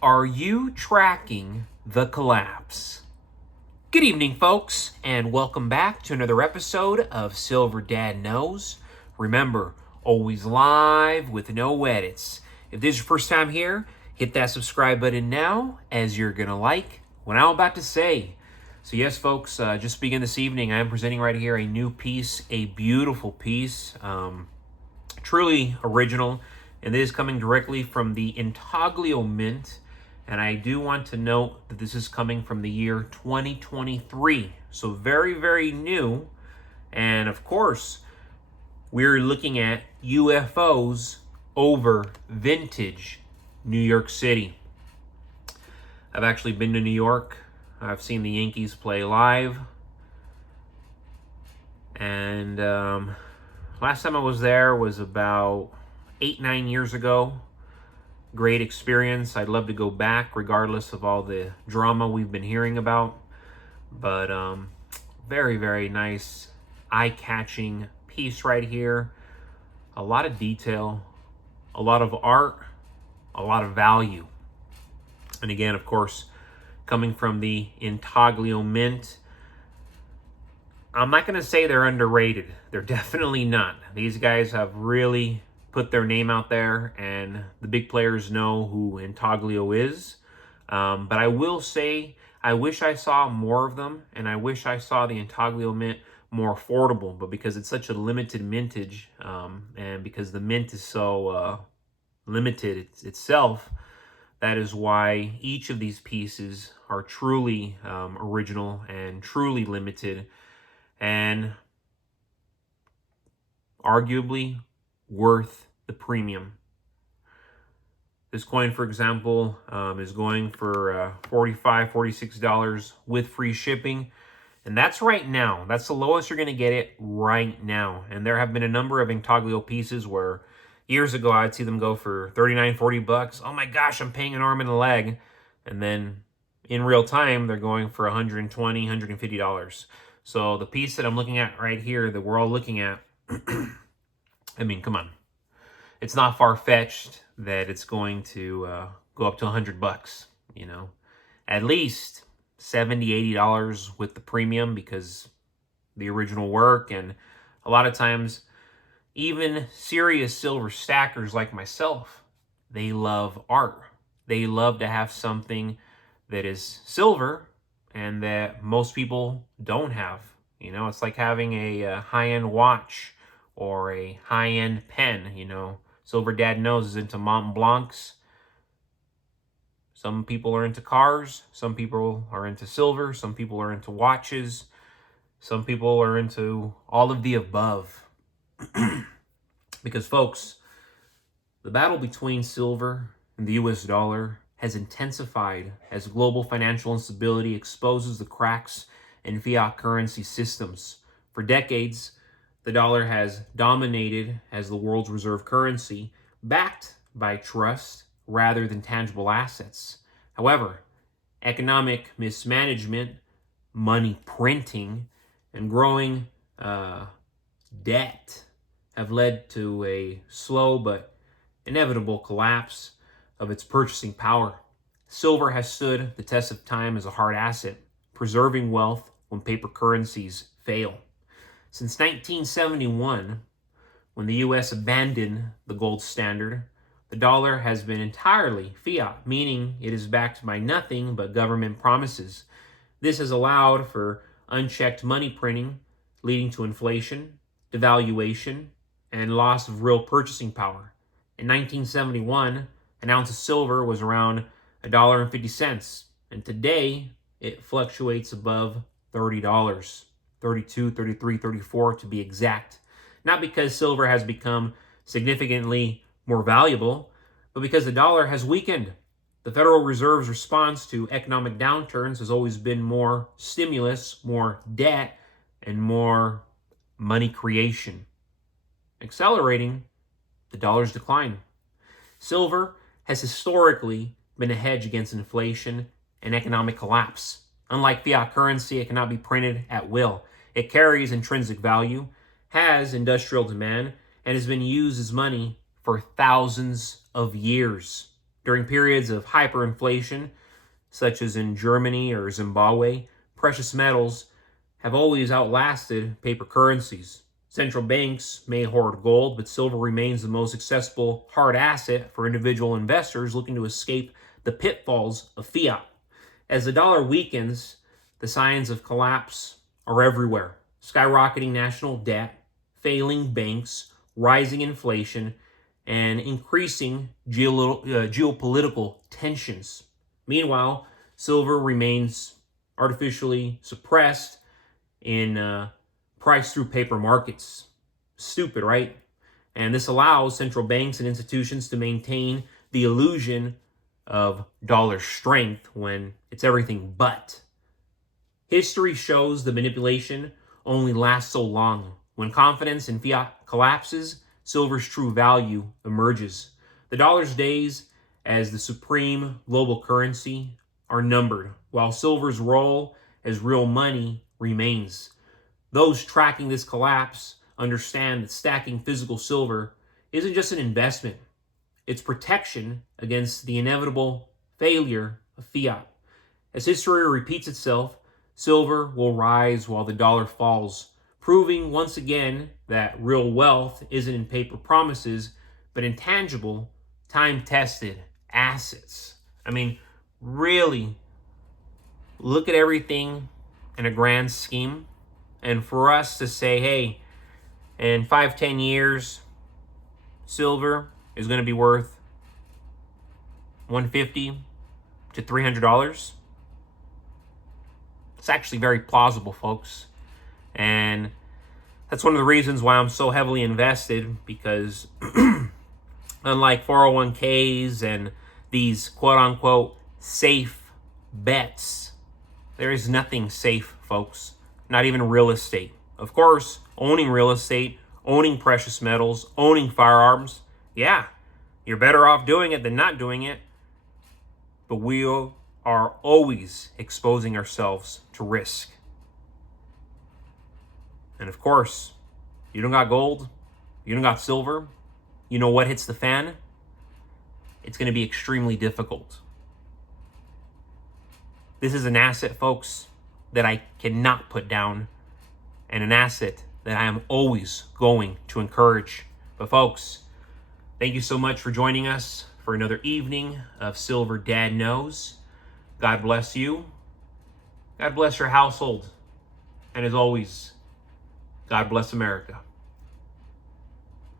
Are you tracking the collapse? Good evening, folks, and welcome back to another episode of Silver Dad Knows. Remember, always live with no edits. If this is your first time here, hit that subscribe button now, as you're going to like what I'm about to say. So yes, folks, just begin this evening. I am presenting right here a new piece, a beautiful piece, truly original, and this is coming directly from the Intaglio Mint. And I do want to note that this is coming from the year 2023. So very, very new. And of course, we're looking at UFOs over vintage New York City. I've actually been to New York. I've seen the Yankees play live. And last time I was there was about 8-9 years ago. Great experience. I'd love to go back regardless of all the drama we've been hearing about. But very, very nice, eye-catching piece right here. A lot of detail, a lot of art, a lot of value. And again, of course, coming from the Intaglio Mint. I'm not going to say they're underrated. They're definitely not. These guys have really put their name out there, and the big players know who Intaglio is. But I will say, I wish I saw more of them, and I wish I saw the Intaglio Mint more affordable. But because it's such a limited mintage, and because the mint is so limited itself, that is why each of these pieces are truly original and truly limited, and arguably worth the premium. This coin, for example, is going for $45, $46 with free shipping. And that's right now. That's the lowest you're going to get it right now. And there have been a number of Intaglio pieces where years ago I'd see them go for $39, $40. Oh my gosh, I'm paying an arm and a leg. And then in real time, they're going for $120, $150. So the piece that I'm looking at right here, that we're all looking at, I mean, come on. It's not far-fetched that it's going to go up to $100, you know. At least $70, $80 with the premium, because the original work. And a lot of times, even serious silver stackers like myself, they love art. They love to have something that is silver and that most people don't have. You know, it's like having a high-end watch or a high-end pen, you know. Silver Dad Knows is into Mont Blancs. Some people are into cars. Some people are into silver. Some people are into watches. Some people are into all of the above. Because, folks, the battle between silver and the US dollar has intensified as global financial instability exposes the cracks in fiat currency systems. For decades, the dollar has dominated as the world's reserve currency, backed by trust rather than tangible assets. However, economic mismanagement, money printing, and growing debt have led to a slow but inevitable collapse of its purchasing power. Silver has stood the test of time as a hard asset, preserving wealth when paper currencies fail. Since 1971, when the U.S. abandoned the gold standard, the dollar has been entirely fiat, meaning it is backed by nothing but government promises. This has allowed for unchecked money printing, leading to inflation, devaluation, and loss of real purchasing power. In 1971, an ounce of silver was around $1.50, and today it fluctuates above $30. 32, 33, 34 to be exact. Not because silver has become significantly more valuable, but because the dollar has weakened. The Federal Reserve's response to economic downturns has always been more stimulus, more debt, and more money creation, accelerating the dollar's decline. Silver has historically been a hedge against inflation and economic collapse. Unlike fiat currency, it cannot be printed at will. It carries intrinsic value, has industrial demand, and has been used as money for thousands of years. During periods of hyperinflation, such as in Germany or Zimbabwe, precious metals have always outlasted paper currencies. Central banks may hoard gold, but silver remains the most accessible hard asset for individual investors looking to escape the pitfalls of fiat. As the dollar weakens, the signs of collapse are everywhere. Skyrocketing national debt, failing banks, rising inflation, and increasing geopolitical tensions. Meanwhile, silver remains artificially suppressed in price through paper markets. Stupid, right? And this allows central banks and institutions to maintain the illusion of dollar strength when it's everything but. History shows the manipulation only lasts so long. When confidence in fiat collapses, silver's true value emerges. The dollar's days as the supreme global currency are numbered, while silver's role as real money remains. Those tracking this collapse understand that stacking physical silver isn't just an investment, it's protection against the inevitable failure of fiat. As history repeats itself, silver will rise while the dollar falls, proving once again that real wealth isn't in paper promises, but in tangible, time-tested assets. I mean, really, look at everything in a grand scheme. And for us to say, hey, in 5-10 years, silver is going to be worth $150 to $300. It's actually very plausible, folks. And that's one of the reasons why I'm so heavily invested, because unlike 401ks and these quote-unquote safe bets, there is nothing safe, folks. Not even real estate. Of course, owning real estate, owning precious metals, owning firearms, yeah, you're better off doing it than not doing it. But we are always exposing ourselves to risk. And of course, you don't got gold, you don't got silver, you know what hits the fan? It's going to be extremely difficult. This is an asset, folks, that I cannot put down, and an asset that I am always going to encourage. But folks, thank you so much for joining us for another evening of Silver Dad Knows. God bless you. God bless your household. And as always, God bless America.